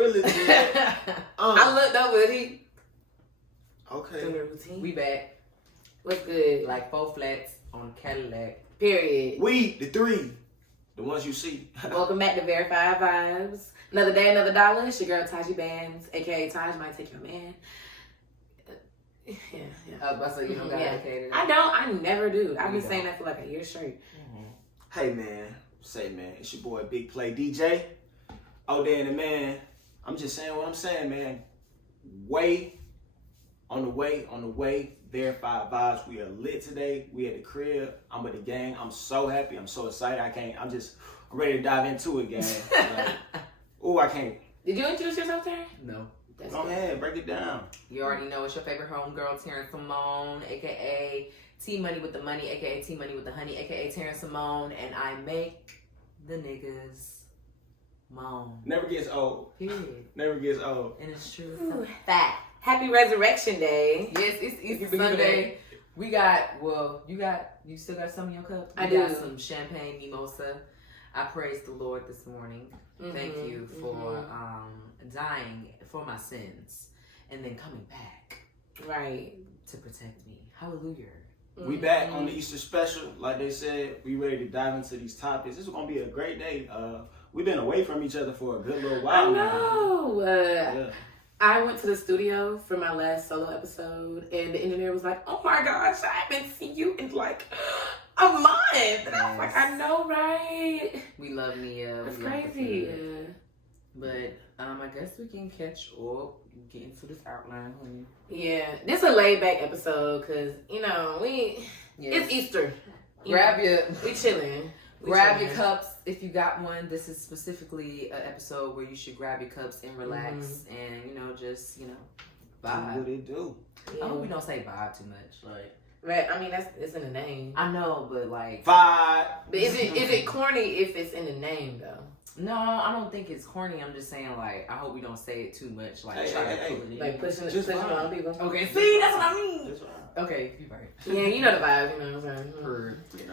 really did. I looked over at he. Okay. We back. What's good? Like 4 flats on Cadillac. Period. We, the 3. The ones you see. Welcome back to Verified Vibes. Another day, another dollar. It's your girl Taji Bands, aka Taj Might Take Your Man. Yeah. I was about to say you don't got educated. I never do. I've been saying that for like a year straight. Hey man, it's your boy Big Play DJ. Oh Dan the man. I'm just saying what I'm saying, man. On the way. Verified Vibes. We are lit today. We at the crib. I'm with the gang. I'm so happy. I'm so excited. I'm ready to dive into it, gang. I can't. Did you introduce yourself, Terry? No. Go ahead, break it down. You already know it's your favorite homegirl, Terrence Simone, aka T Money with the Money, aka T Money with the Honey, aka Terrence Simone, and I make the niggas moan. Never gets old. Period. Never gets old. And it's true. Fact. Happy Resurrection Day. Yes, it's Easter Sunday. We got, you still got some in your cup? I got do. some champagne mimosa. I praise the Lord this morning. Thank you for dying for my sins and then coming back. Right. To protect me. Hallelujah. We back on the Easter special. Like they said, we ready to dive into these topics. This is going to be a great day. We've been away from each other for a good little while now. I know. Yeah. I went to the studio for my last solo episode, and the engineer was like, "Oh my gosh, I haven't seen you in like a month." And I was like, "I know, right?" We love Mia. It's crazy. But I guess we can catch up, get into this outline, honey. Yeah, this is a laid back episode because it's Easter. We chilling. Grab your cups if you got one. This is specifically an episode where you should grab your cups and relax and just vibe. Do what it do. I hope we don't say vibe too much, like. Right, I mean it's in the name. I know, but like vibe. But is it corny if it's in the name though? No, I don't think it's corny. I'm just saying like I hope we don't say it too much. Like pull it in. Like pushing on people. Okay, see that's what I mean. Okay, you're right. Yeah, you know the vibe. You know what I'm saying.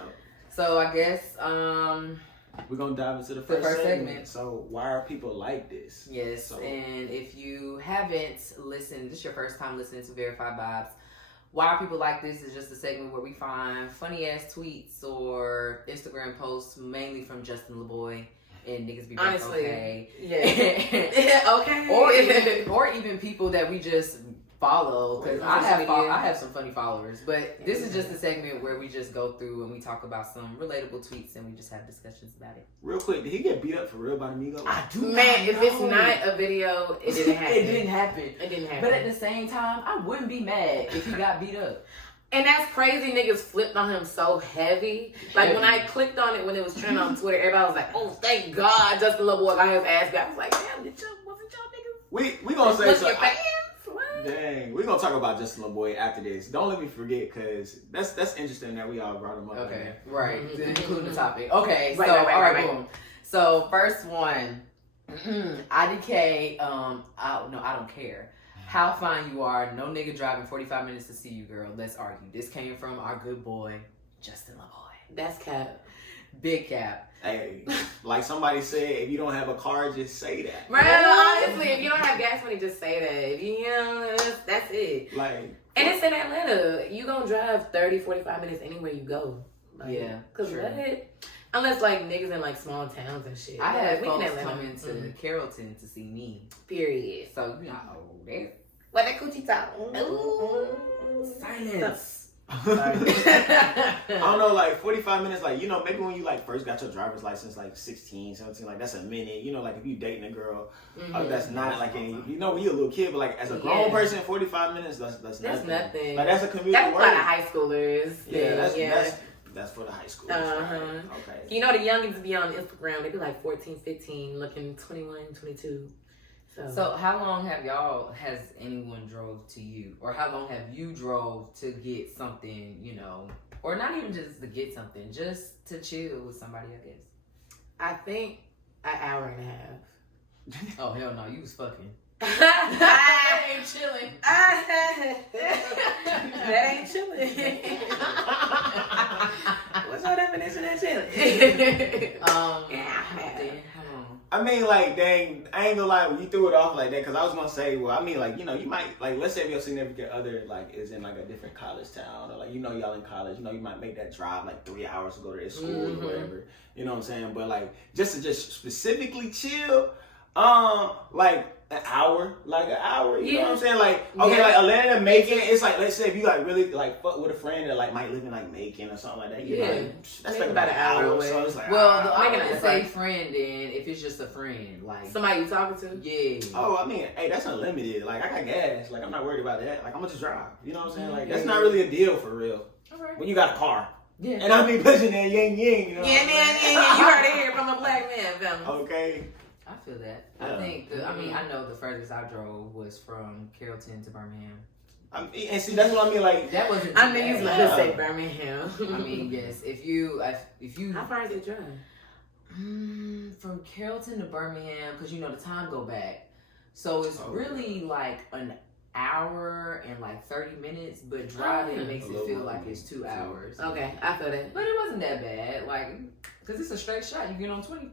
So I guess we're gonna dive into the first segment. So why are people like this? Yes, and if you haven't listened, this is your first time listening to Verified Vibes. Why are people like this is just a segment where we find funny ass tweets or Instagram posts mainly from Justin LeBoy and niggas be like, honestly, okay. Yeah. Okay. Or even people that we just follow, because I have some funny followers, but this is just a segment where we just go through and we talk about some relatable tweets and we just have discussions about it. Real quick, did he get beat up for real by Amigo? I do. Man, if it's not a video, it didn't happen. It didn't happen. But at the same time, I wouldn't be mad if he got beat up. And that's crazy. Niggas flipped on him so heavy. Like when I clicked on it when it was trending on Twitter, everybody was like, "Oh, thank God, Justin LeBoy got his ass back." I was like, "Damn, wasn't y'all niggas?" We gonna say something. What? Dang, we're gonna talk about Justin LeBoy after this. Don't let me forget, because that's interesting that we all brought him up. Okay, right. Including the topic. Okay, right, so right. boom. So first one, IDK. I don't care how fine you are. No nigga driving 45 minutes to see you, girl. Let's argue. This came from our good boy Justin LeBoy. That's cap. Big cap. Hey, like somebody said, if you don't have a car, just say that. Right, honestly, if you don't have gas money, just say that. If you that's it. Like, and it's in Atlanta. You gonna drive 30, 45 minutes anywhere you go. Like, yeah. Cause what? Unless like niggas in like small towns and shit. I had we folks coming to Carrollton to see me. Period. So that's what that coochie talk. Silence. I don't know, like 45 minutes, like, maybe when you like first got your driver's license, like 16, 17, like that's a minute, like if you dating a girl, that's not like when you're a little kid, but like as a grown person, 45 minutes, that's nothing. Like that's a commute. That's a lot of high schoolers. That's for the high schoolers. Right? Okay. You know the youngins be on Instagram, they be like 14, 15, looking 21, 22. So how long has anyone drove to you? Or how long have you drove to get something, or not even just to get something, just to chill with somebody, I guess? I think an hour and a half. Oh, hell no, you was fucking. That ain't chilling. That ain't chilling. What's your definition of chilling? How long? I mean, like, dang, I ain't gonna lie, when you threw it off like that, because I was gonna say, well, I mean, like, you know, you might, like, let's say if your significant other, like, is in, like, a different college town, or, like, you know, y'all in college, you know, you might make that drive, like, 3 hours to go to their school or whatever, you know what I'm saying? But, like, just to just specifically chill, like, an hour, you know what I'm saying? Like, okay, like Atlanta, Macon, it's like, let's say if you like really like fuck with a friend that like might live in like Macon or something like that, you know, that's like about an hour away. So it's like, well, I wouldn't say friend then if it's just a friend, like somebody you talking to. Yeah. Oh, I mean, hey, that's unlimited. Like I got gas. Like I'm not worried about that. Like I'm gonna just drive. You know what I'm saying? Like that's not really a deal for real. Okay. When you got a car. Yeah. And I be pushing that yang yang. You know. Yeah. You heard it here from a black man, fellas. Okay. I feel that. Yeah. I think. I mean, I know the furthest I drove was from Carrollton to Birmingham. And see, that's what I mean. Like that wasn't. I mean, you was to say Birmingham. I mean, yes. If you. How far is it drive? From Carrollton to Birmingham, because you know the time go back, so it's really like an hour and like 30 minutes, but driving makes it feel like it's 2 hours. Okay, I feel that. But it wasn't that bad, like, because it's a straight shot. You get on 20.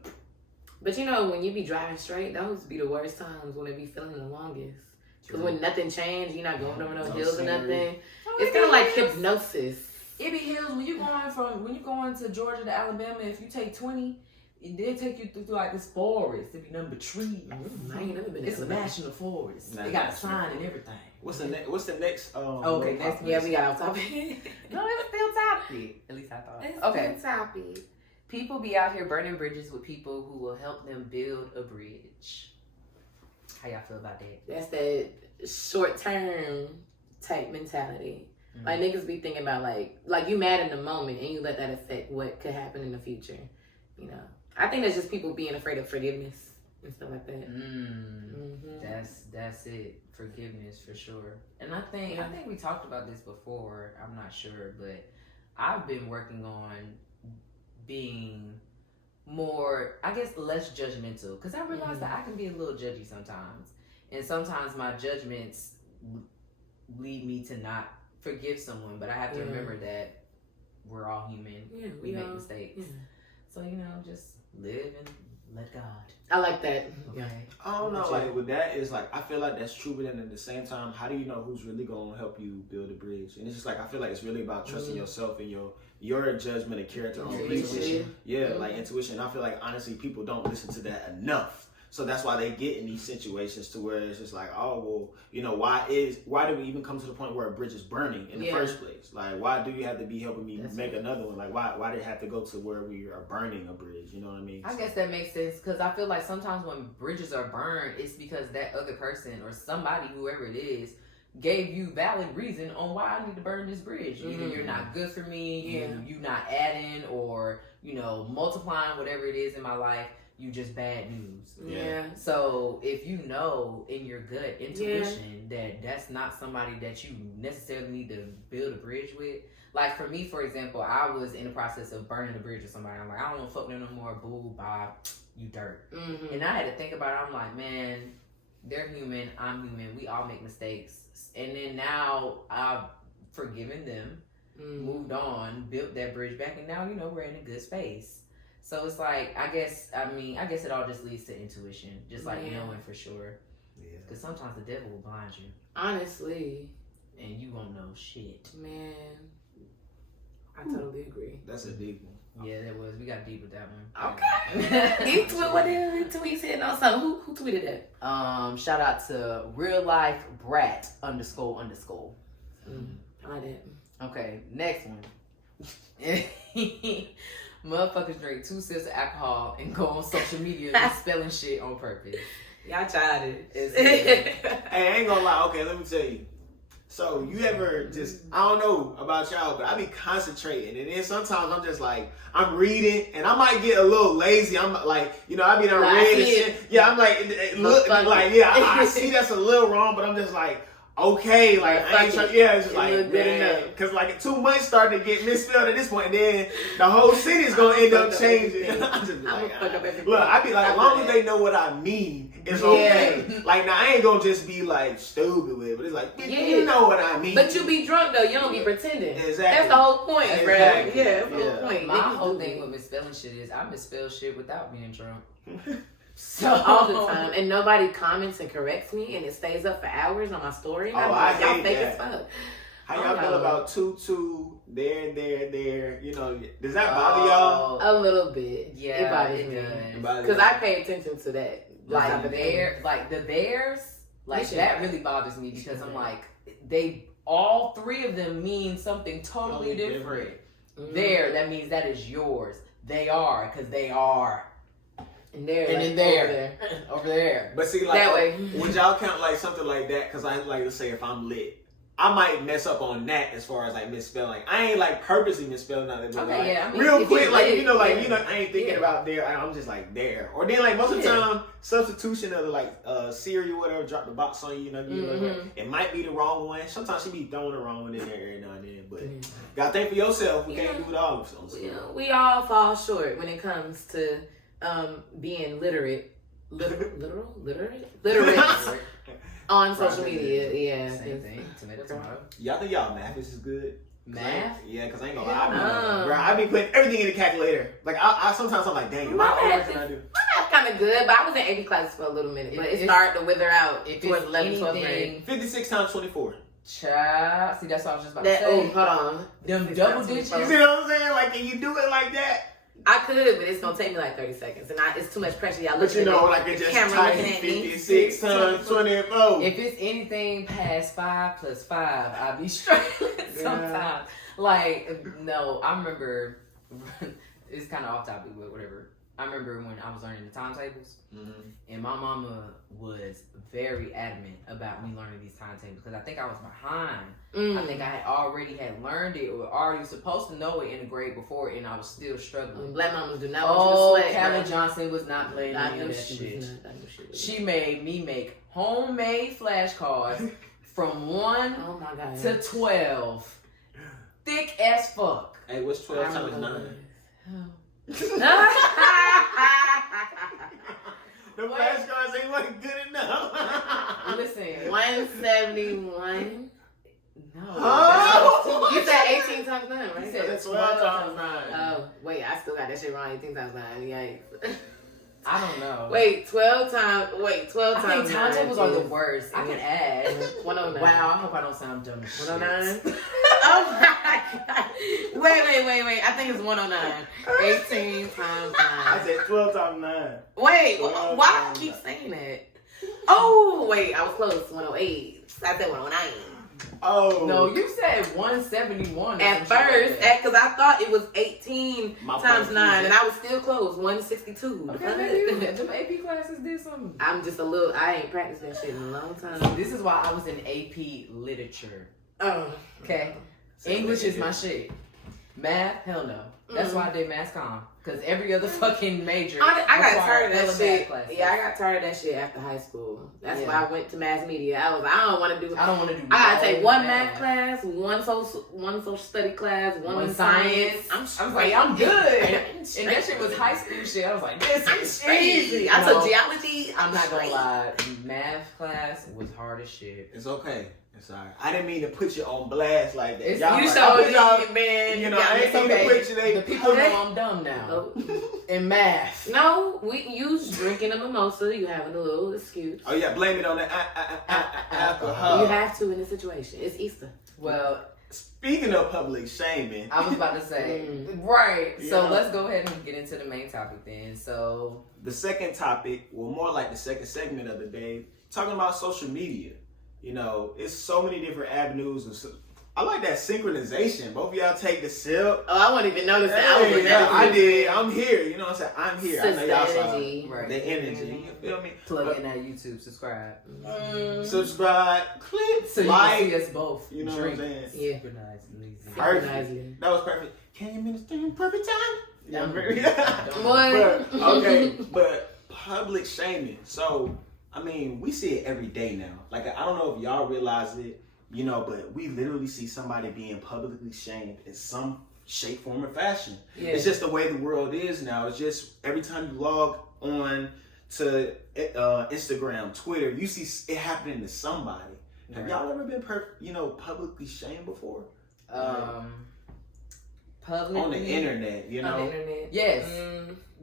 But you know, when you be driving straight, those be the worst times when it be feeling the longest. Because when nothing changed, you're not going over no hills or nothing. It's kind of like hypnosis. It be hills when you going to Georgia to Alabama. If you take 20, it did take you through like this forest. It be nothing but trees. I ain't never been. It's a national forest. They got a sign and everything. What's the next? Okay, next. Yeah, we got off topic. No, it's still topic. At least I thought. It's okay. still topic. People be out here burning bridges with people who will help them build a bridge. How y'all feel about that? That's that short term type mentality. Mm-hmm. Like niggas be thinking about like you mad in the moment and you let that affect what could happen in the future. You know, I think that's just people being afraid of forgiveness and stuff like that. That's it. Forgiveness for sure. And I think we talked about this before. I'm not sure, but I've been working on being more, I guess, less judgmental, because I realized that I can be a little judgy sometimes, and sometimes my judgments lead me to not forgive someone, but I have to remember that we're all human. We make mistakes. So just live and let God. I like that. Okay. I don't know, like with that is like I feel like that's true, but then at the same time, how do you know who's really gonna help you build a bridge? And it's just like I feel like it's really about trusting yourself and your judgment and character on people. Yeah, like intuition. I feel like honestly people don't listen to that enough. So that's why they get in these situations to where it's just like, oh well, why do we even come to the point where a bridge is burning in the first place? Like why do you have to be helping me make another one? Like why did it have to go to where we are burning a bridge? You know what I mean? I guess that makes sense, because I feel like sometimes when bridges are burned, it's because that other person or somebody, whoever it is, gave you valid reason on why I need to burn this bridge. Either you're not good for me, you not adding or multiplying whatever it is in my life. You just bad news. Yeah. So if you know in your gut intuition that that's not somebody that you necessarily need to build a bridge with. Like for me, for example, I was in the process of burning a bridge with somebody. I'm like, I don't want to fuck with them no more. Boo, bye, you dirt. And I had to think about it. I'm like, man, they're human. I'm human. We all make mistakes. And then now I've forgiven them, moved on, built that bridge back, and now we're in a good space. So it's like, I guess it all just leads to intuition. Just like knowing for sure. Yeah. Because sometimes the devil will blind you. Honestly. And you won't know shit. Man. I totally agree. That's a deep one. Yeah, that was. We got deep with that one. Okay. He tweeted on something. Who tweeted that? Shout out to real life brat __. I like that. Okay, next one. Motherfuckers drink 2 sips of alcohol and go on social media and spelling shit on purpose. Y'all tried it. Hey, I ain't gonna lie. Okay, let me tell you. So you ever I don't know about y'all, but I be concentrating, and then sometimes I'm just like, I'm reading, and I might get a little lazy. I'm like, I be done read and shit. Yeah, I'm like, look, like, I see that's a little wrong, but I'm just like, okay, like I ain't trying. Yeah, it's just like, man, because like too much starting to get misspelled at this point, and then the whole city's gonna end up changing. I'm just like, look, I be like, as long as they know what I mean, it's okay. Like now, I ain't gonna just be like stupid with it, but it's like, you know what I mean. But you be drunk though, you don't be pretending. Exactly. That's the whole point, exactly. Right? Yeah, that's the whole point. My whole thing with misspelling shit is I misspell shit without being drunk. So all the time, and nobody comments and corrects me, and it stays up for hours on my story. And I'm like, y'all fake as fuck. How y'all feel about 2-2, there? You know, does that bother y'all? A little bit. Yeah, it bothers me. Because I pay attention to that. Like the bears, like that really bothers me because I'm like, all three of them mean something totally different. There, that means that is yours. They are, because they are. And there, and like, then over there. But see, like, that way. would y'all count like something like that? Because I like to say if I'm lit, I might mess up on that as far as like misspelling. I ain't like purposely misspelling nothing. But Okay, like, yeah. I mean, real quick, like I ain't thinking about there. I'm just like there. Or then like most of the time, substitution of the like Siri or whatever, drop the box on you. You know, it might be the wrong one. Sometimes she be throwing the wrong one in there every now and then. But gotta think for yourself. We can't do it all. We all fall short when it comes to being literate on social media. Yeah, same thing. Tomato. Y'all think y'all math is good? Math? Yeah, because I ain't gonna lie. I be putting everything in the calculator. Like I sometimes I'm like, dang, my math kind of good, but I was in AP classes for a little minute. But it started to wither out towards 11th, 12th grade. 56 times 24. Child. See, that's what I was just about to say. Oh, hold on. Them double digits. You see what I'm saying? Like, can you do it like that? I could, but it's gonna take me like 30 seconds, and it's too much pressure. Y'all But you know, like it just type 56 times 24. If it's anything past 5 plus 5, I'll be struggling sometimes. Like, no, I remember. It's kind of off topic, but whatever. I remember when I was learning the timetables, and my mama was very adamant about me learning these timetables because I think I was behind. I think I had already learned it or already supposed to know it in the grade before, and I was still struggling. Black mamas do not want you to sweat. Callie Johnson was not playing that shit. She made me make homemade flashcards from 1 to 12, thick as fuck. Hey, what's 12 times 9? The flashcards ain't wasn't good enough. Listen, 171. No. Oh. You said 18 times 9, right? You said 12 times 9. Oh, wait, I still got that shit wrong. 18 times 9. Yikes. I don't know. Wait, 12 times. I think timetables are the worst. I can add 109. Wow, I hope I don't sound dumb as shit. 109? Oh my god. Wait. I think it's 109. 18 times 9. I said 12 times 9. Wait, why do I keep saying that? Oh, wait, I was close. 108. I said 109. Oh. No, you said 171. At first, because I thought it was 18 times 9, and I was still close. 162. Okay, maybe them AP classes did something. I ain't practiced that shit in a long time. This is why I was in AP literature. Oh. Okay. English is my shit. Math, hell no. That's why I did mass comm. Because every other fucking major. I got tired of that shit. Classes. Yeah, I got tired of that shit after high school. That's why I went to mass media. I don't want to do. I gotta take one math class, one social study class, one science. I'm good. And that shit was high school shit. I was like, this is crazy. I took geology. I'm not gonna lie. Math class was hard as shit. It's okay. It's alright. I didn't mean to put you on blast like that. You showed me, man. You know, I ain't mean to put you The people know I'm dumb now. In math. No, you drinking a mimosa. You having a little excuse. Oh yeah, blame it on the alcohol. You have to in this situation. It's Easter. Well, speaking of public shaming, I was about to say, right. So let's go ahead and get into the main topic then. So the second topic, well, more like the second segment of the day, talking about social media. You know, it's so many different avenues. And I like that synchronization. Both of y'all take the sip. Oh, I won't even notice that. I did. I'm here. You know what I'm saying? I'm here. I know y'all saw the energy. You feel me? Plug in that YouTube, subscribe. Subscribe, click, so you like. can see us both. You know what I'm saying? Yeah. Perfect. That was perfect. Can you minister in perfect time? Yeah. But public shaming. So, I mean, we see it every day now. Like, I don't know if y'all realize it, you know, but we literally see somebody being publicly shamed in some shape, form, or fashion. Yeah. It's just the way the world is now. It's just every time you log on to Instagram, Twitter, you see it happening to somebody. Right. Have y'all ever been, publicly shamed before? Publicly? On the internet, you know? On the internet. Yes.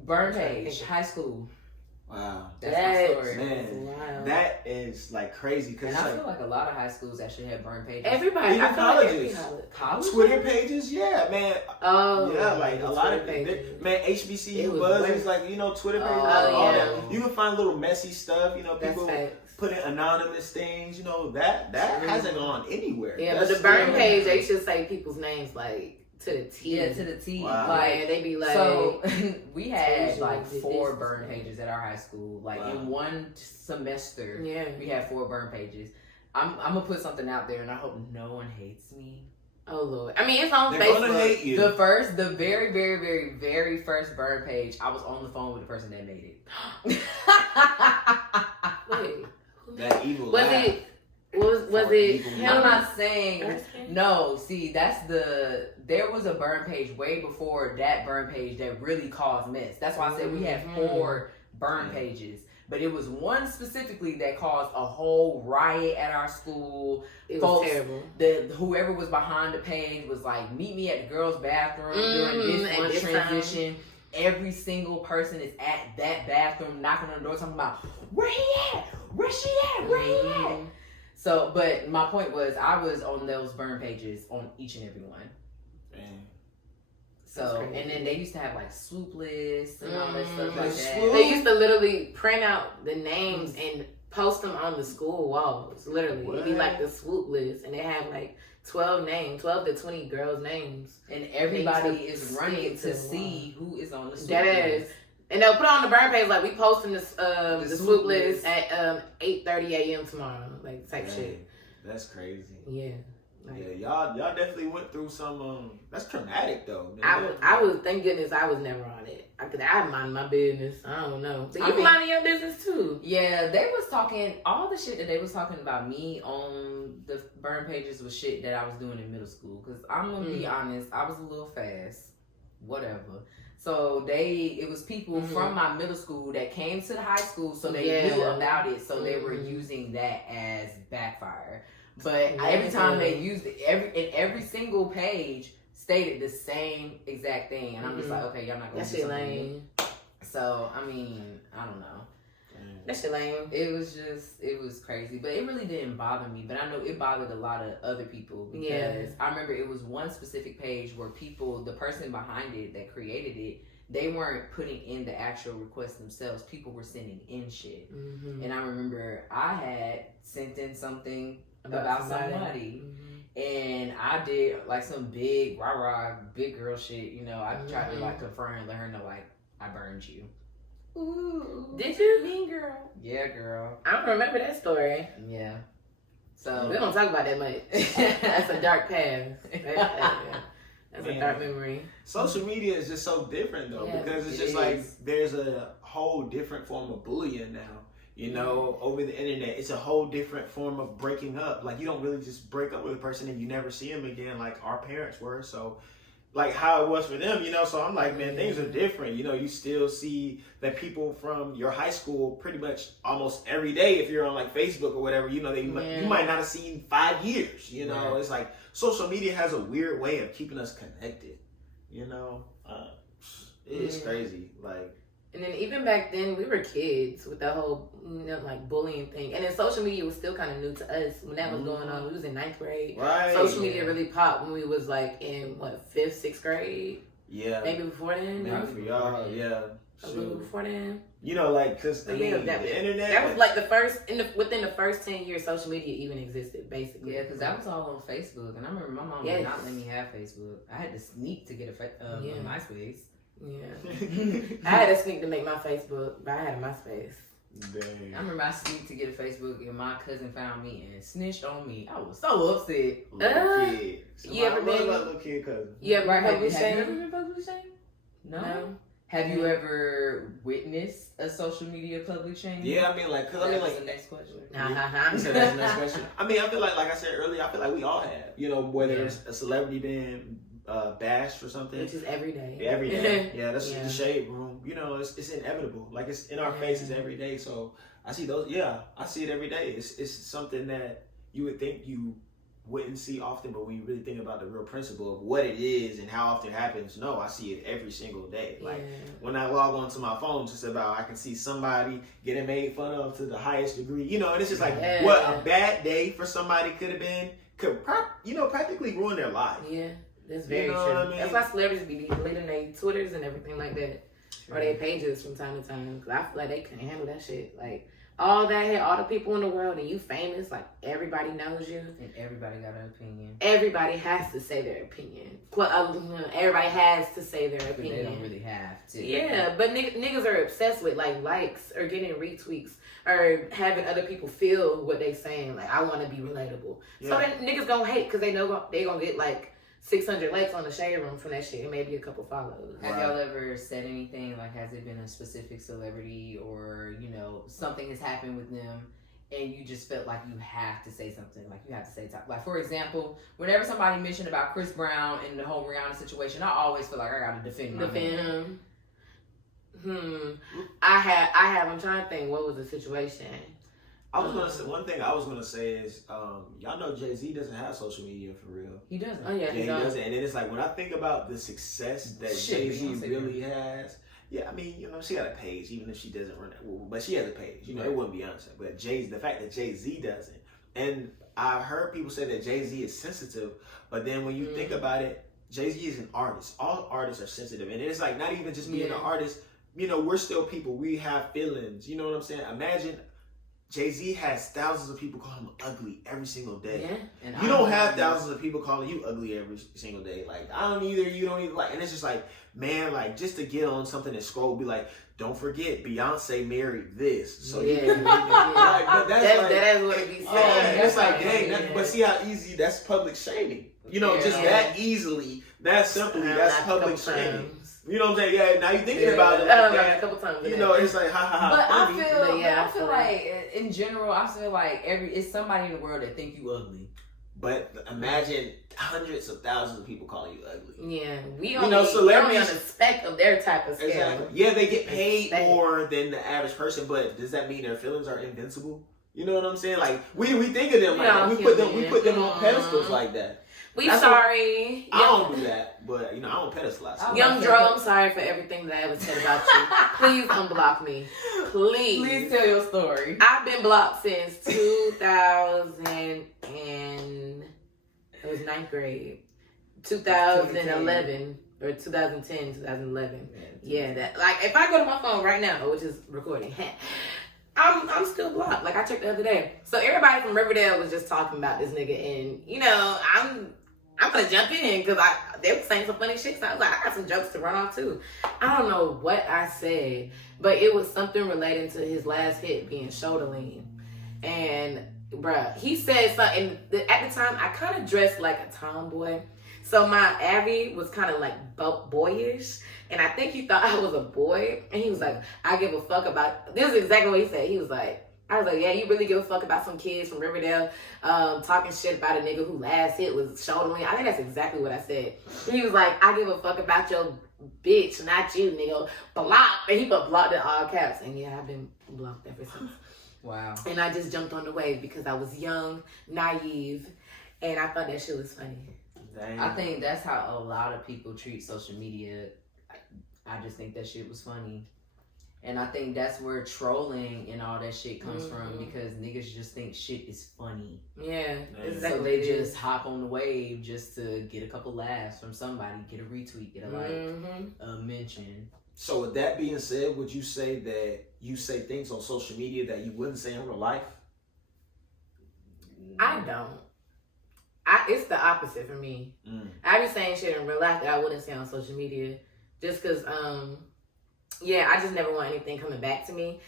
Burn page, high school. Wow. That's my story. Man, Wow. that is like crazy. Cause And it's I like, feel like a lot of high schools actually have burn pages. Everybody, Even I feel like every colleges. College? Twitter pages, yeah, man. Oh, Yeah, like the a lot of Twitter pages. man, It HBCU was buzz worse. is like, you know, Twitter pages, Oh, like, all yeah. that. You can find little messy stuff, you know, That's people facts. putting anonymous things, you know, that hasn't gone anywhere. Yeah, That's but the burn still- page, they should say people's names like to the T. Yeah, to the T. Wow. Like they be like, So we had Told you like did 4 this, burn this. pages at our high school. Like Wow. in one semester, yeah. we had 4 burn pages. I'm gonna put something out there, and I hope no one hates me. Oh Lord, I mean it's on They're Facebook. gonna hate you. The very, very, very, very first burn page, I was on the phone with the person that made it. Wait, that evil was laugh. it? Was For it evil him? I'm laugh. not saying no. See, there was a burn page way before that burn page that really caused mess. That's why I said we had 4 burn pages, but it was one specifically that caused a whole riot at our school. It was Folks, terrible. Whoever was behind the page was like, "Meet me at the girls' bathroom during this at one this transition." Every single person is at that bathroom knocking on the door talking about, "Where he at? Where she at? Where he at?" So, but my point was, I was on those burn pages on each and every one. Man. So, That's crazy. and then they used to have like swoop lists and all that stuff The like swoop? that. They used to literally print out the names and post them on the school walls. Literally, it'd be What? like the swoop list, and they have like 12 to 20 girls' names. And everybody They is took running stick to to the see who is on the swoop That list. is. And they'll put it on the burn page like we posting this the swoop swoop list list. at 8:30 a.m. tomorrow, like type Man, shit. That's crazy. Yeah. Like, Yeah, y'all definitely went through some. That's traumatic though. Man. I was thank goodness I was never on it. I mind my business. I don't know. But I you mean- minding your business too. Yeah, they was talking all the shit that they was talking about me on the burn pages was shit that I was doing in middle school. Cause I'm gonna be honest, I was a little fast, whatever. So it was people from my middle school that came to the high school, so they knew about it. So they were using that as backfire. But every time they used it, every single page stated the same exact thing, and I'm just like, okay, y'all not gonna That do shit something new. lame. So I mean, I don't know. That shit lame. It was crazy, but it really didn't bother me. But I know it bothered a lot of other people because I remember it was one specific page where the person behind it that created it, they weren't putting in the actual request themselves. People were sending in shit, and I remember I had sent in something about somebody. And I did like some big rah-rah big girl shit, you know. I tried to like confirm, let her know like I burned you. Ooh, Did you? mean girl? Yeah, girl. I don't remember that story. Yeah. We So don't talk about that much. That's a dark past. That's a Man. dark memory. Social media is just so different though, Yeah, because it's it just like is. there's a whole different form of bullying now. You know, over the internet, it's a whole different form of breaking up. Like you don't really just break up with a person and you never see them again, like our parents were. So, like how it was for them, you know. So I'm like, man, things are different. You know, you still see that people from your high school pretty much almost every day. If you're on like Facebook or whatever, you know, you might not have seen 5 years. You know, it's like social media has a weird way of keeping us connected. You know, it's crazy. Like. And then even back then, we were kids with the whole, like bullying thing. And then social media was still kind of new to us when that was going on. We was in 9th grade. Right. Social media really popped when we was like in 5th, 6th grade. Yeah. Maybe before then. Maybe for y'all, yeah. A little before then. You know, like, cause I mean, the internet. That was like the first within the first 10 years, social media even existed, basically. yeah, because that was all on Facebook, and I remember my mom did not let me have Facebook. I had to sneak to get a MySpace. Yeah. I had to sneak to make my Facebook, but I had a MySpace. Dang. I remember I sneaked to get a Facebook, and my cousin found me and snitched on me. I was so upset. Little kid. You ever been? Little kid cousin. You ever Right, public have you ever shame? been public shamed? No. No. Have you ever witnessed a social media public shame? Yeah, I mean, like, cause I mean, That was like. the next question. You said that's the next question. I mean, I feel like I said earlier, I feel like we all have. You know, whether it's a celebrity being bashed or something. Which is every day. Every day. Yeah, that's Yeah. the shade room. You know, it's inevitable. Like it's in our faces every day. So I see those. Yeah, I see it every day. It's something that you would think you wouldn't see often, but when you really think about the real principle of what it is and how often it happens, no, I see it every single day. Like when I log onto my phone, just about I can see somebody getting made fun of to the highest degree, you know, and it's just like what a bad day for somebody could practically ruin their life. Yeah, that's very true. I mean? That's why celebrities be deleting their Twitters and everything like that, or their pages from time to time, because I feel like they couldn't handle that shit. Like all that, all the people in the world, and you famous, like everybody knows you, and everybody got an opinion. Everybody has to say their opinion. Everybody has to say their opinion. But they don't really have to. Yeah, but niggas are obsessed with like likes or getting retweets or having other people feel what they saying. Like, I want to be relatable. Yeah. So then niggas gonna hate because they know they gonna get like 600 likes on the Shade Room from that shit and maybe a couple follows. Have y'all ever said anything, like has it been a specific celebrity or, you know, something has happened with them and you just felt like you have to say something, like you have to say something. Like, for example, whenever somebody mentioned about Chris Brown and the whole Rihanna situation, I always feel like I gotta defend him. I have. I'm trying to think what was the situation. I was gonna say one thing. I was gonna say is, y'all know Jay-Z doesn't have social media for real. He doesn't. Oh yeah, he doesn't. And then it's like when I think about the success that Jay-Z really has. Yeah, I mean, you know, she got a page, even if she doesn't run that. But she has a page. You know, it wouldn't be Beyonce. But the fact that Jay-Z doesn't, and I've heard people say that Jay-Z is sensitive, but then when you think about it, Jay-Z is an artist. All artists are sensitive, and it's like not even just being an artist. You know, we're still people. We have feelings. You know what I'm saying? Imagine Jay-Z has thousands of people call him ugly every single day. Yeah. And you don't have thousands of people calling you ugly every single day. Like, I don't either, you don't either. Like, and it's just like, man, like, just to get on something and scroll, be like, don't forget, Beyonce married this. So like, but that is what it be saying. It's like, dang, but see how easy, that's public shaming. You know, just that easily, that simply, that's public shaming. You know what I'm saying? Yeah, now you're thinking about it. Like a couple times. You know, it's like, ha ha ha. But funny. I feel like, in general, I feel like it's somebody in the world that think you ugly. But imagine hundreds of thousands of people calling you ugly. Yeah, we only celebrities on the speck of their type of scale. Exactly. Yeah, they get paid more than the average person, but does that mean their feelings are invincible? You know what I'm saying? Like we think of them like that. We put them on pedestals like that. Sorry. I don't do that, but you know I don't pedestalize. Young Dro, I'm sorry for everything that I ever said about you. Please unblock me. Please tell your story. I've been blocked since 2000 and it was 9th grade. 2011 or 2010, 2011. Yeah, that like if I go to my phone right now, which is recording, I'm still blocked. Like I checked the other day. So everybody from Riverdale was just talking about this nigga, and you know I'm gonna jump in because they were saying some funny shit. So I was like, I got some jokes to run off too. I don't know what I said, but it was something relating to his last hit being Shoulder Lean. And bruh, he said something. At the time, I kind of dressed like a tomboy. So my Abby was kind of like boyish. And I think he thought I was a boy. And he was like, I give a fuck about... This is exactly what he said. He was like, I was like, yeah, you really give a fuck about some kids from Riverdale talking shit about a nigga who last hit was Shoulder Lean. I think that's exactly what I said. He was like, I give a fuck about your bitch, not you, nigga. Block. And he put blocked in all caps. And yeah, I've been blocked ever since. Wow. And I just jumped on the wave because I was young, naive, and I thought that shit was funny. Dang. I think that's how a lot of people treat social media. I just think that shit was funny. And I think that's where trolling and all that shit comes from, because niggas just think shit is funny. Yeah, exactly. So they just hop on the wave just to get a couple laughs from somebody, get a retweet, get a like, a mention. So with that being said, would you say that you say things on social media that you wouldn't say in real life? I don't. It's the opposite for me. I be saying shit in real life that I wouldn't say on social media, just because, I just never want anything coming back to me.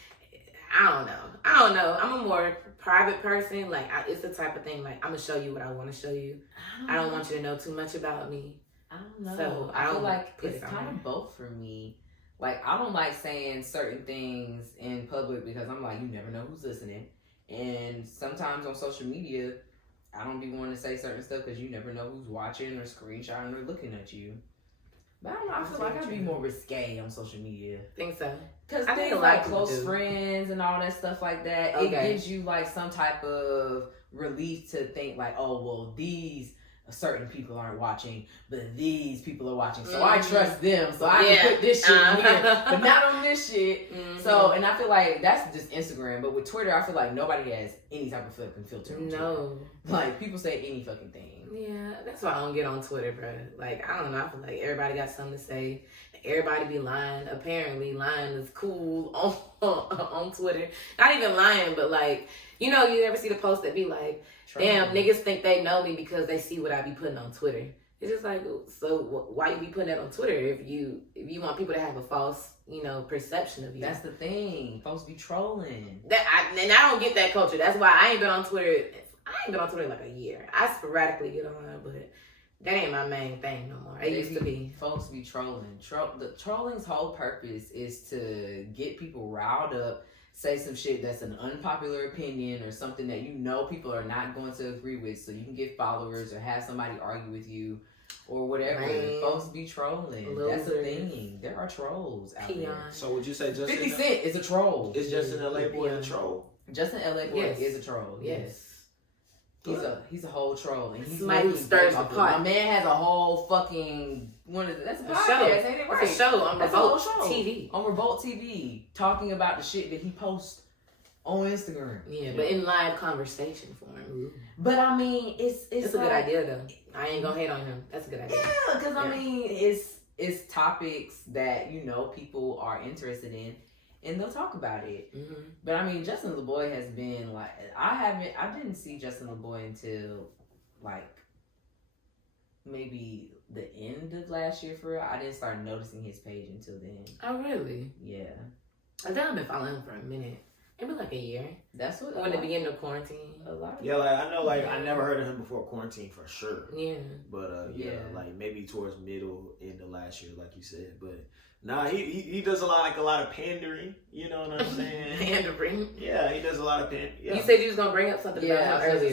I don't know. I'm a more private person. Like, it's the type of thing, like, I'm going to show you what I want to show you. I don't want you to know too much about me. I don't know. So I feel like it's kind of both for me. Like, I don't like saying certain things in public because I'm like, you never know who's listening. And sometimes on social media, I don't be wanting to say certain stuff because you never know who's watching or screenshotting or looking at you. But I don't know, I feel like I'd be more risque on social media. Think so? Because I think things a lot like of people close do. friends and all that stuff like that, Okay. it gives you like some type of relief to think like, oh, well, these certain people aren't watching, but these people are watching. So I trust them. So I can put this shit in here, but not on this shit. So, and I feel like that's just Instagram. But with Twitter, I feel like nobody has any type of fucking filter on Twitter. No. Like, people say any fucking thing. Yeah, that's why I don't get on Twitter, bro. Like, I don't know. I feel like everybody got something to say. Everybody be lying. Apparently, lying is cool on Twitter. Not even lying, but like, you know, you ever see the post that be like, damn, niggas think they know me because they see what I be putting on Twitter. It's just like, so why you be putting that on Twitter if you want people to have a false, you know, perception of you? That's the thing. Folks be trolling. And I don't get that culture. That's why I ain't been on Twitter. I ain't been on Twitter in like a year. I sporadically get on there, but that ain't my main thing no more. It used to be. Folks be trolling. The trolling's whole purpose is to get people riled up, say some shit that's an unpopular opinion or something that you know people are not going to agree with, so you can get followers or have somebody argue with you or whatever. Man. Folks be trolling. Losers. That's the thing. There are trolls out there. So would you say Justin? 50 Cent is a troll. Is Justin LA Boy a troll? Justin LA Boy Yes. is a troll. Yes. He's a whole troll, and he's Somebody who making stirs bank the off of it. pot. My man has a whole fucking that's a A podcast, show. ain't it? Right? It's a show on That's a Revolt whole show. TV. On Revolt TV, talking about the shit that he posts on Instagram. Yeah, but in live conversation form. But I mean, it's It's a good idea though. I ain't gonna hate on him. That's a good idea. Yeah, because I mean, it's topics that you know people are interested in, and they'll talk about it. Mm-hmm. But I mean, Justin LeBoy has been like, I didn't see Justin LeBoy until like maybe the end of last year for real. I didn't start noticing his page until then. Oh really? Yeah, I think I've been following him for a minute. Maybe like a year. that's what When the beginning of quarantine. a lot. Yeah, like I know, like I never heard of him before quarantine for sure. Yeah. But Yeah. like maybe towards middle end of last year, like you said. But nah, he does a lot of pandering. You know what I'm saying? Pandering. Yeah, he does a lot of pandering. Yeah. You said you was gonna bring up something Yeah, about him earlier.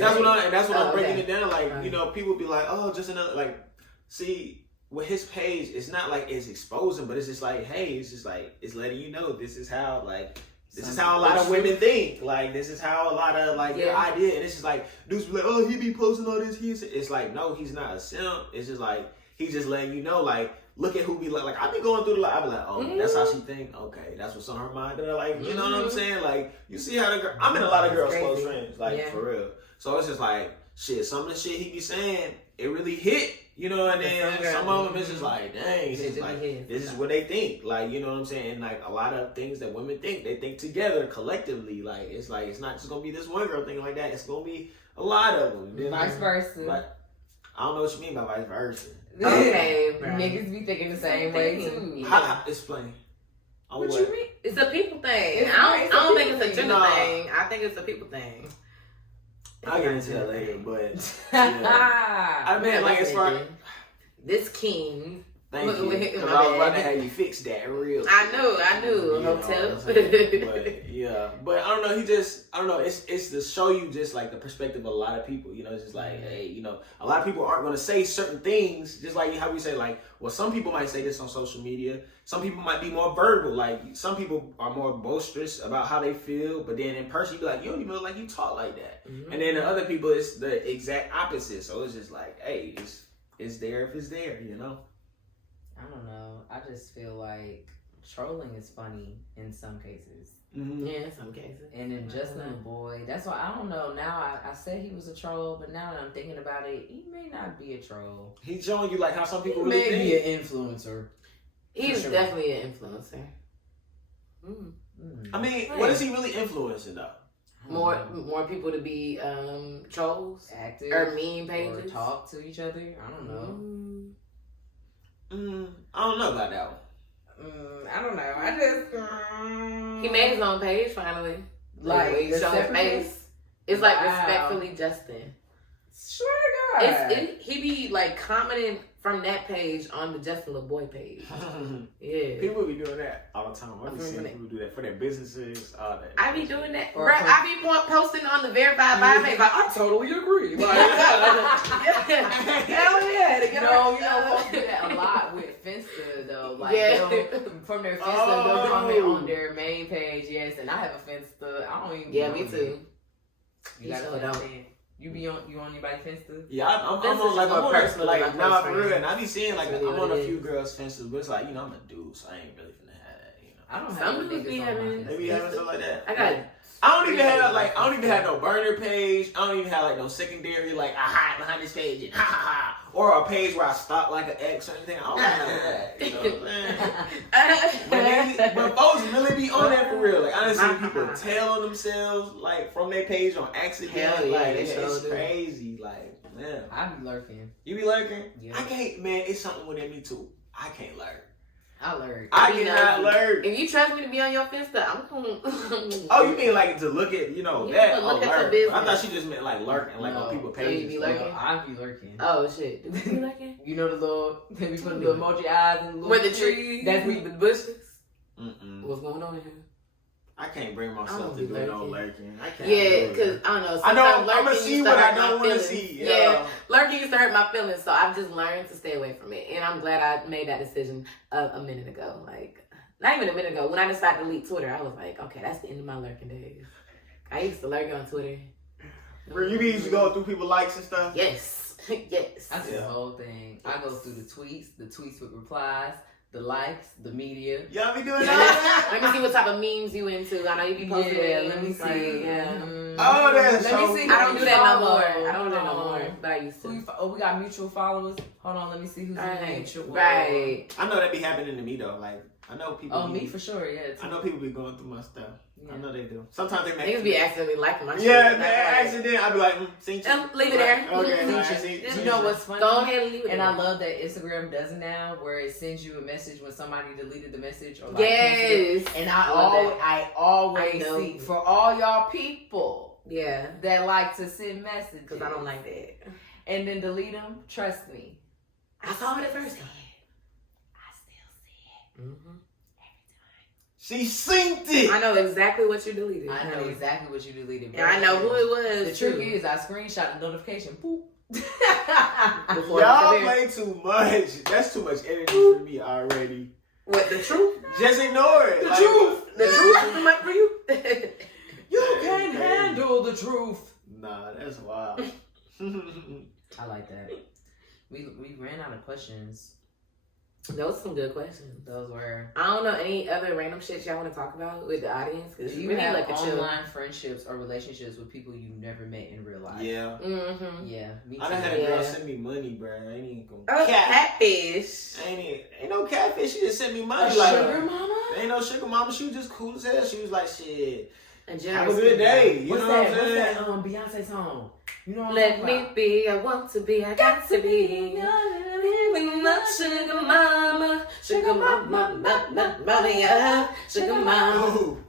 That's what I'm Oh, breaking okay. it down. Like Right. you know, people be like, oh, just another like. See, with his page, it's not like it's exposing, but it's just like, hey, it's just like it's letting you know this is how like. This is how a lot of women think. Like, this is how a lot of, like, the idea. And it's just like, dudes be like, oh, he be posting all this. It's like, no, he's not a simp. It's just like, he's just letting you know, like, look at who be like, I be going through the life. I be like, oh, that's how she think. Okay, that's what's on her mind. They're like, you know what I'm saying? Like, you see how the girl, I'm in a lot of girls' close friends, like, for real. So it's just like, shit, some of the shit he be saying, it really hit. You know, and then some of them is just like, dang, it's just like, this is what they think. Like, you know what I'm saying? And like a lot of things that women think, they think together collectively. Like, it's not just gonna be this one girl thing like that. It's gonna be a lot of them. Then, Vice versa. Like, I don't know what you mean by vice versa. Okay, bro. Niggas be thinking the same way too. How explain? What you mean? It's a people thing. It's I don't think people it's a thing. gender thing. I think it's a people thing. I'll get into that later, but yeah. I mean, like as far this king. Thank you. Because I was about to have you fix that real. I knew. You know Hotel. what I'm saying? But yeah, but I don't know. I don't know. It's to show you just like the perspective of a lot of people. You know, it's just like, hey, you know, a lot of people aren't going to say certain things. Just like how we say, like, well, some people might say this on social media. Some people might be more verbal. Like some people are more boisterous about how they feel, but then in person, you be like, you don't even look like you talk like that. Mm-hmm. And then the other people, it's the exact opposite. So it's just like, hey, it's there if it's there. You know. I don't know. I just feel like trolling is funny in some cases. Mm-hmm. Yeah, in some cases. And then Justin LeBoy, that's why I don't know. Now I said he was a troll, but now that I'm thinking about it, he may not be a troll. He's showing you like how some people He really may think. be an influencer. He's definitely an influencer. I mean, what is he really influencing though? More people to be trolls, active, or meme pages, or talk to each other. I don't know. I don't know about that one. I don't know. I just he made his own page finally. Like he showed his face. It's like respectfully Justin. Swear to God. He be like commenting from that page on the Justin LeBoy page. Yeah. People be doing that all the time. I've seen people do that for their businesses, all that. I be doing that. Bro, I be posting on the verified bio page. Like, I totally agree. Like, hell yeah. You know, folks do that a lot with Finsta though. Like Yeah. from their Finsta, they'll comment on their main page. Yes, and I have a Finsta. I don't even. Yeah, me too. You got sure to don't. understand. You on anybody Finsta? Yeah, I'm Finsta's on like more I'm on personal like than my nah close for real, friends. and I be seeing like That's really I'm what on it a few is. girls' fences, but it's like you know I'm a dude, so I ain't really finna have that. You know, I don't Some have dudes be niggas on my having- Finsta. they be having stuff like that. I got I don't even have no burner page. I don't even have like no secondary like I hide behind this page and ha ha ha, or a page where I stalk like an ex or anything. I don't have that. You know what I'm saying? But folks really be on that for real. Like I done seen people tell on themselves like from their page on accident. Hell yeah, like they it's sure do. crazy. Like man, I be lurking. you be lurking? Yeah. I can't. Man, it's something within me too. I can't lurk. I lurk. I be cannot nosy. lurk. If you trust me to be on your Finsta, I'm going. Oh, you mean like to look at, you know, Yeah, that? look oh, at your lurk. business. I thought she just meant like lurking, like on people's you pages. be Like, lurking? I be lurking. Oh shit! Do you be lurking? You know the little, they be putting the little emoji eyes and the little With the tree, That's me. the bushes. mm-mm. What's going on here? I can't bring I myself don't to be do no lurking. lurking. I can't. Yeah, do because it. I don't know. I know sometimes I'm gonna lurking see used to what I hurt my don't want to feelings. see. Yeah, lurking used to hurt my feelings, so I've just learned to stay away from it. And I'm glad I made that decision a minute ago. Like, not even a minute ago. When I decided to delete Twitter, I was like, okay, that's the end of my lurking days. I used to lurk on Twitter. Where you be used to go through people likes and stuff. Yes, yes. I do the whole thing. I go through the tweets with replies, the likes, the media. Y'all be doing all that? Let me see what type of memes you into. I know you be posting Yeah, memes. let me see. Like, yeah. Oh, that's Let me so see. good. I don't do that no more. Follow. I don't do that no Hold more. on. But I used to. We got mutual followers. Hold on, let me see who's Right. mutual. Right. I know that be happening to me though. Like I know people. Oh, be- me for sure. Yeah. I know people be going through my stuff. Yeah. I know they do. Sometimes they make Niggas be accidentally liking my shit. Yeah, Like, man, accident. I be like, see, leave it there. Okay, Leave right, it. see, You see, know see. what's funny? Go ahead and leave it And there. I love that Instagram does it now, where it sends you a message when somebody deleted the message or like Yes. canceled it. And I always I know. see for all y'all people Yeah. that like to send messages Because I don't like that. and then delete them. Trust me, I saw it at first. I still see it. Mm-hmm. She synced it. I know exactly what you deleted. I know exactly what you deleted. And I know who it was. The too. truth is, I screenshot the notification. Boop. Before Y'all it play too much. That's too much energy for me already. What, the truth? Just ignore it. The Like, truth? The truth is too much for you? You can't handle the truth. Nah, that's wild. I like that. We ran out of questions. Those are some good questions. Those were. I don't know any other random shit y'all want to talk about with the audience. Cause Do it's you really have like a chill. online friendships or relationships with people you never met in real life? Yeah. Mm-hmm. Yeah, me too. I done had a girl Yeah. send me money, bro. I ain't even gonna Oh, catfish. Ain't no catfish. She just sent me A money. Like, sugar mama? ain't no sugar mama. She was just cool as hell. She was like, shit. A Have a generous good day. You What's know that? what I'm saying? What's that? Beyonce song. You know what I'm Let talking me about? be, I want to be, I got to be. Living my sugar mama, sugar mama, yeah, sugar mama. Ooh,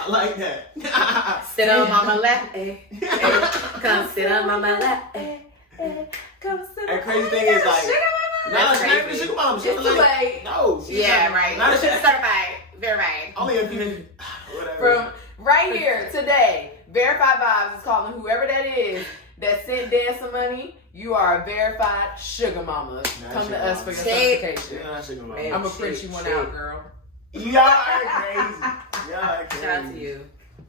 I like that. Sit on mama lap, eh, eh. Come sit on mama lap, eh, eh. Come sit on And crazy mama thing is, lap. like, Sugar No, mama. she's not even sugar mama. She's It's too like, late. no. she's Yeah, not- right. Not a She's sugar. certified, verified. Only if you whatever. From right here today, Verified Vibes is calling whoever that is that sent Dan some money. You are a verified sugar mama. Nah, Come sugar to us mama. for your Shit. certification. You're not sugar mama. Man. I'm gonna print you one Shit. out, girl. Y'all are crazy. Y'all are crazy. Shout out to you.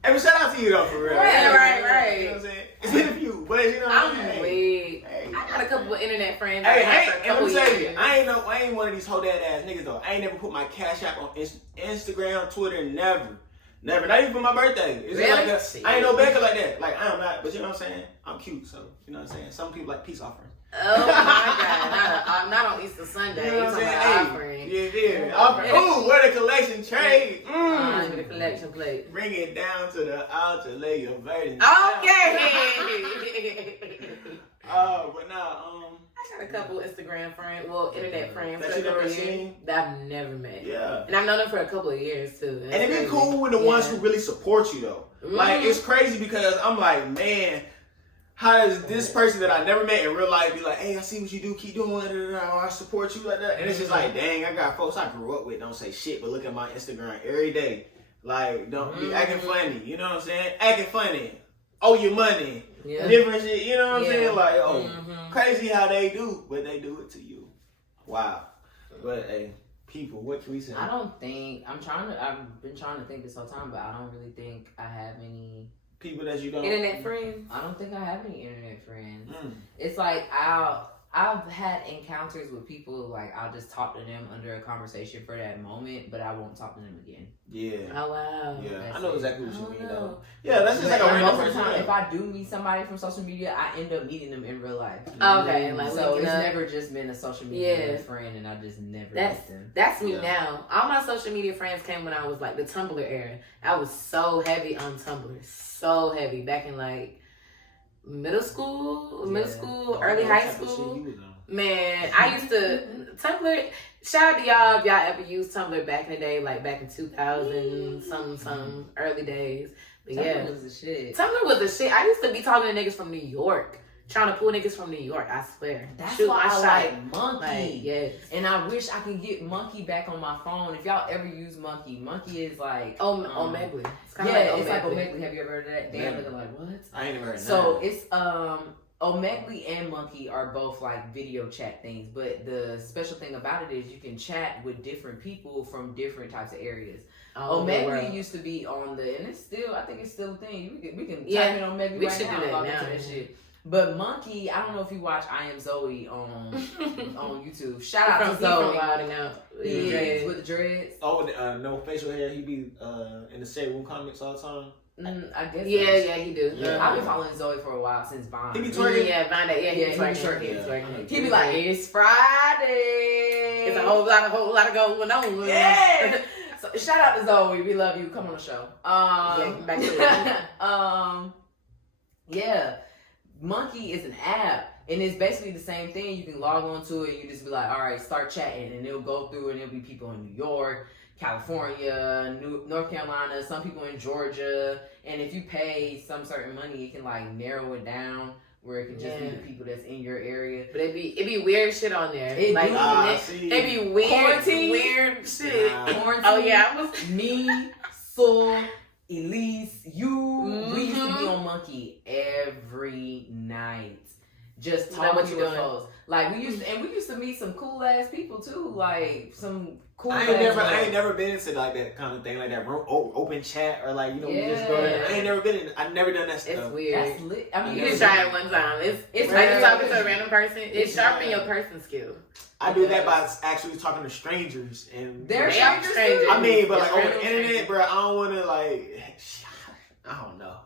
Hey, but shout out to you though, for real. Right. You know what I'm saying? It's been a few, but you know what I'm I'm saying? weak. Hey. I got a couple of internet friends. Hey, I've had for a and couple let me tell you, years. I ain't one of these whole dad ass niggas though. I ain't never put my Cash App on Instagram, Twitter, never. Not even for my birthday. It's Really? just like I ain't no banker like that. Like I am not, but you know what I'm saying? I'm cute, so you know what I'm saying? Some people like peace offerings. Oh my God! Not on Easter Sunday. You know what I'm talking saying? about Hey, offering. yeah. Offering. Ooh, where the collection trade? With the collection plate. Bring it down to the altar, lay your burden. Okay. But nah, I got a couple Instagram friends, well, internet friends That for you never a year seen? that I've never met. yeah. And I've known them for a couple of years too. And it be cool with the ones who really support you though. Like Mhm. it's crazy because I'm like, man, how does this person that I never met in real life be like, hey, I see what you do, keep doing it, or I support you like that. And it's just like, dang, I got folks I grew up with don't say shit, but look at my Instagram every day. Like, don't be acting funny, you know what I'm saying? Acting funny. Owe you money. Yeah. Different shit, you know what I'm Yeah. saying? Like, oh, Mhm. crazy how they do, but they do it to you. Wow. But hey, people, what can we say? I've been trying to think this whole time, but I don't really think I have any People that you don't. Internet friends. I don't think I have any internet friends. Mm. It's like I've had encounters with people, like I'll just talk to them under a conversation for that moment, but I won't talk to them again. Yeah. Oh wow. Yeah, That's I know it. exactly what you Oh, mean no. though. Yeah, that's just But like a random most of the person. time, if I do meet somebody from social media, I end up meeting them in real life. Okay, like So linking it's up. never just been a social media Yeah. friend, and I just never That's met them. that's me Yeah. now. All my social media friends came when I was like the Tumblr era. I was so heavy on Tumblr, so heavy back in like middle school, early high school. Man, I used to Tumblr. Shout out to y'all if y'all ever used Tumblr back in the day, like back in 2000, some early days. But yeah, Tumblr was the shit. Tumblr was the shit. I used to be talking to niggas from New York, trying to pull niggas from New York. I swear. That's Shoot why my I shot. like Monkey. Like, yes. And I wish I could get Monkey back on my phone. If y'all ever use Monkey, Monkey is like Omegle. It's Yeah, kind of it's like Omegle. Omegle. Have you ever heard of that? Damn, looking like what? I ain't never heard of So that. it's Omegle and Monkey are both like video chat things, but the special thing about it is you can chat with different people from different types of areas. Omegle used to be on the, and it's still, I think it's still a thing. We can type in Omegle we right should now do that log now. into that shit. But Monkey, I don't know if you watch I Am Zoe on YouTube. Shout out from to Zoe. Wild and Out. Yeah, with the dreads. Oh, no facial hair. He be in the Shade Room comics all the time. I guess. Yeah, he do. Yeah. I've been following Zoe for a while since Vine. He be twerking. Yeah, find that. Yeah, he Yeah, be he be twerking. twerking. He He be like, it's Friday. it's a whole lot of going on. Yeah. So shout out to Zoe. We love you. Come on the show. Yeah, back to yeah. Monkey is an app. And it's basically the same thing. You can log on to it. You just be like, all right, start chatting. And it'll go through and it'll be people in New York, California, North Carolina, some people in Georgia. And if you pay some certain money, it can like narrow it down where it can just be the people that's in your area. But it be weird shit on there. It like do. it be weird, Quarantine? weird shit. Quarantine. Oh yeah, I was. Me, Sol, Elise, you, we used to be Mhm. on Monkey every night. Just Like, what talking you with doing? folks. Like we used to meet some cool ass people too. Like some cool I ain't never been into like that kind of thing, like that open chat or like we just go there. I ain't never been in. I've never done that stuff. It's weird. That's lit. I mean, You can try it one time. It's like you talking to a random person. It's sharpen your person skill. I do that by actually talking to strangers and They're They are strangers. I mean, but like They're over the random internet, strangers. bro, I don't want to like. I don't know.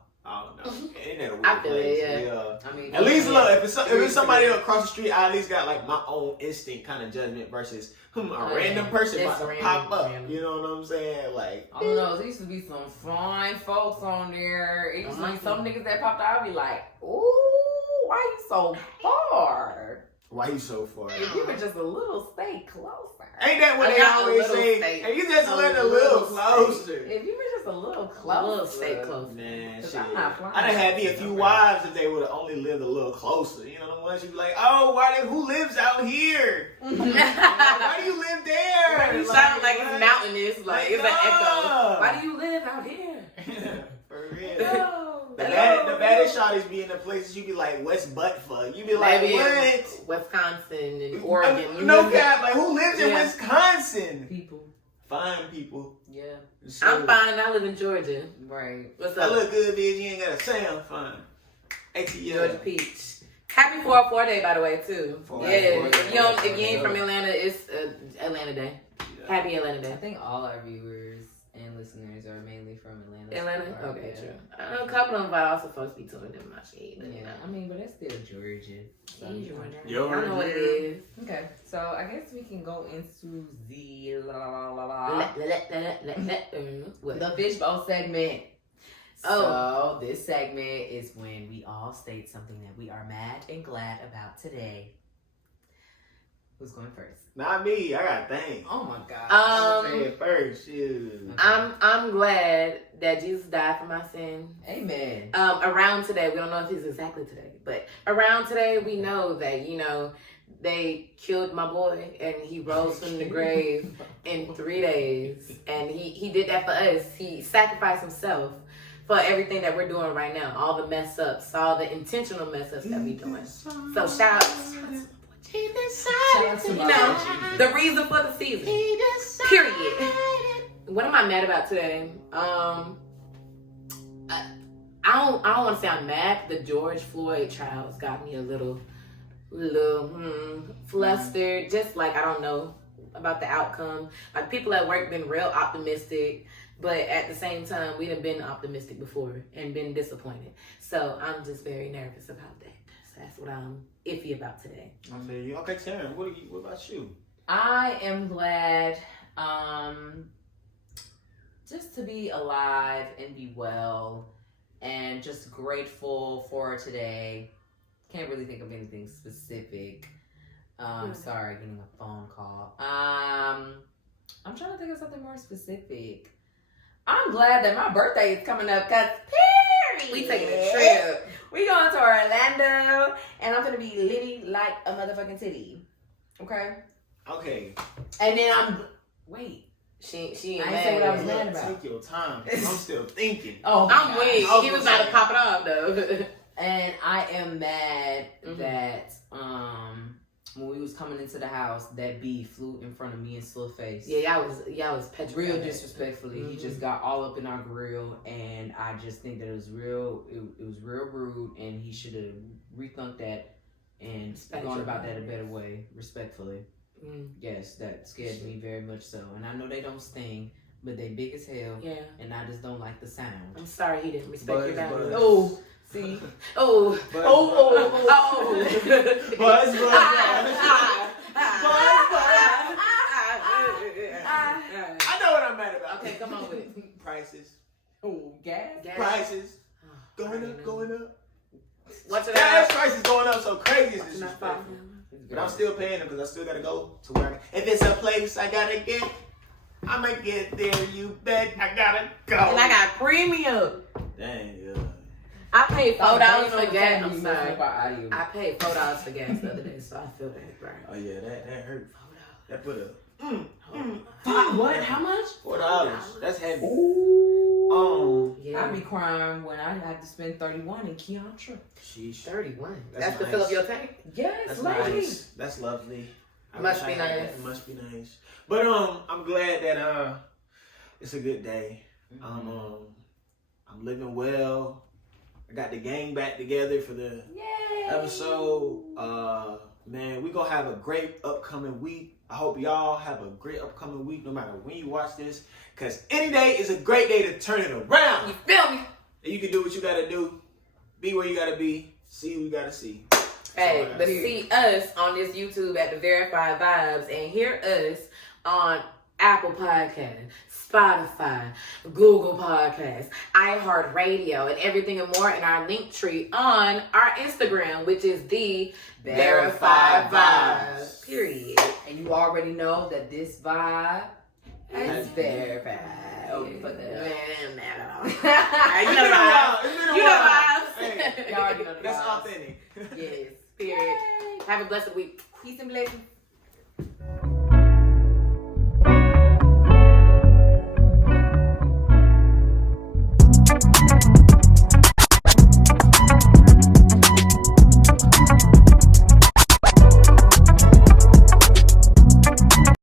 Internet a weird I feel it, place. yeah. I mean, At least look, if it's somebody across the street, I at least got like my own instinct kind of judgment versus a random person That's about to random, pop up. random. You know what I'm saying? Like, I don't know. There used to be some fine folks on there. It used to be some niggas that popped out. I'd be like, ooh, why you so far? why you so far? If you were just a little stay closer. Ain't that what I they got a always little say? state. And you just A let a little little closer. If you were just a little A closer. little stay close. Man, 'Cause shit. I'm not flying. I done had me a few wives if they would have only lived a little closer. You know the ones you be like, oh, who lives out here? Why do you live there? You sound like it's mountainous, like it's an echo. no. Why do you live out here? For real. No. The baddest shotties be in the places you be like West Buttfuck. You be like, Maybe what? Wisconsin and Oregon. You No know cap, like who lives in Yeah. Wisconsin? People. Fine people. Yeah. So, I'm fine and I live in Georgia. Right. What's I up? look good, bitch. You ain't gotta say I'm fine. ATL. Georgia Peach. Happy 404 Day, by the way, too. 404 Yeah, Day. if you ain't from Atlanta, it's Atlanta Day. Yeah. Happy Atlanta I Day. think all our viewers and listeners are mainly from Atlanta. Atlanta? so far, Okay, yeah. true. A couple of them might also supposed to be touring them, my shit. But, you Yeah, know. I mean, but that's still Georgia. So, Georgia. I don't know what it is. Okay, so I guess we can go into the What? the fishbowl segment. Oh. So this segment is when we all state something that we are mad and glad about today. Who's going first? Not me. I got things. Oh my god. I'm say it first. Shoot. I'm glad that Jesus died for my sin. Amen. Around today, we don't know if it's exactly today, but around today, we know that, they killed my boy and he rose from the grave in 3 days. And he did that for us. He sacrificed himself for everything that we're doing right now. All the mess ups, all the intentional mess ups that we're doing. So shout out. He decided to, you know, the reason for the season. Period. What am I mad about today? I don't want to say I'm mad. The George Floyd trials got me a little flustered. Just like I don't know about the outcome. Like people at work been real optimistic, but at the same time we done been optimistic before and been disappointed. So I'm just very nervous about that. So that's what I'm iffy about today. I feel you. Okay, Taryn, what about you? I am glad just to be alive and be well and just grateful for today. Can't really think of anything specific. Sorry, getting a phone call. I'm trying to think of something more specific. I'm glad that my birthday is coming up because We taking a trip. We going to Orlando and I'm gonna be litty like a motherfucking titty. Okay? Okay. And then wait. She I ain't ain't mad. say what I was mad about. Take your time. I'm still thinking. Oh, I'm weak. I was He was gonna about to say. pop it off though. And I am mad that when we was coming into the house, that bee flew in front of me and Slow's face. Yeah, y'all was petrified. Real disrespectfully. He just got all up in our grill, and I just think that it was real rude, and he should have rethunk that and gone about that a better way, respectfully. Yes, that scared me very much so. And I know they don't sting, but they big as hell. Yeah. And I just don't like the sound. I'm sorry he didn't respect your boundaries. Buzz. Oh, see. Oh. Buzz, Oh. Buzz, I know what I'm mad about. Okay, come on with it. Prices. Oh, gas? Prices. Going up. What's it Gas about? prices going up so crazy. It's It's not disrespectful. fun. But I'm still paying them because I still gotta go to where if it's a place I gotta get, I'ma get there, you bet. I gotta go. And I got premium. Dang, yeah. I paid $4 for gas. gas. I'm sorry. I I paid $4 for gas the other day, so I feel that, right? Oh yeah, that hurt. That put a What? How much? $4. That's heavy. Yeah. I be crying when I have to spend $31 in Keontra. Sheesh. 31. That's That's to nice. fill up your tank? Yes, That's lady. nice. That's lovely. I Must wish be I had nice. that. Must be nice. But I'm glad that it's a good day. I'm living well. I got the gang back together for the episode. Man, we gonna have a great upcoming week. I hope y'all have a great upcoming week no matter when you watch this. Cause any day is a great day to turn it around. You feel me? And you can do what you gotta do. Be where you gotta be. See who you gotta see. Hey, but see us on this YouTube at the Verified Vibes and hear us on Apple Podcasts, Spotify, Google Podcasts, iHeartRadio, and everything and more in our link tree on our Instagram, which is the Verified Vibes. Period. And you already know that this vibe is verified. Oh, you put that up. You know vibes. You know vibes. Hey, Y'all already know the that's vibes. authentic. Yes, period. Have a blessed week. Peace and blessings.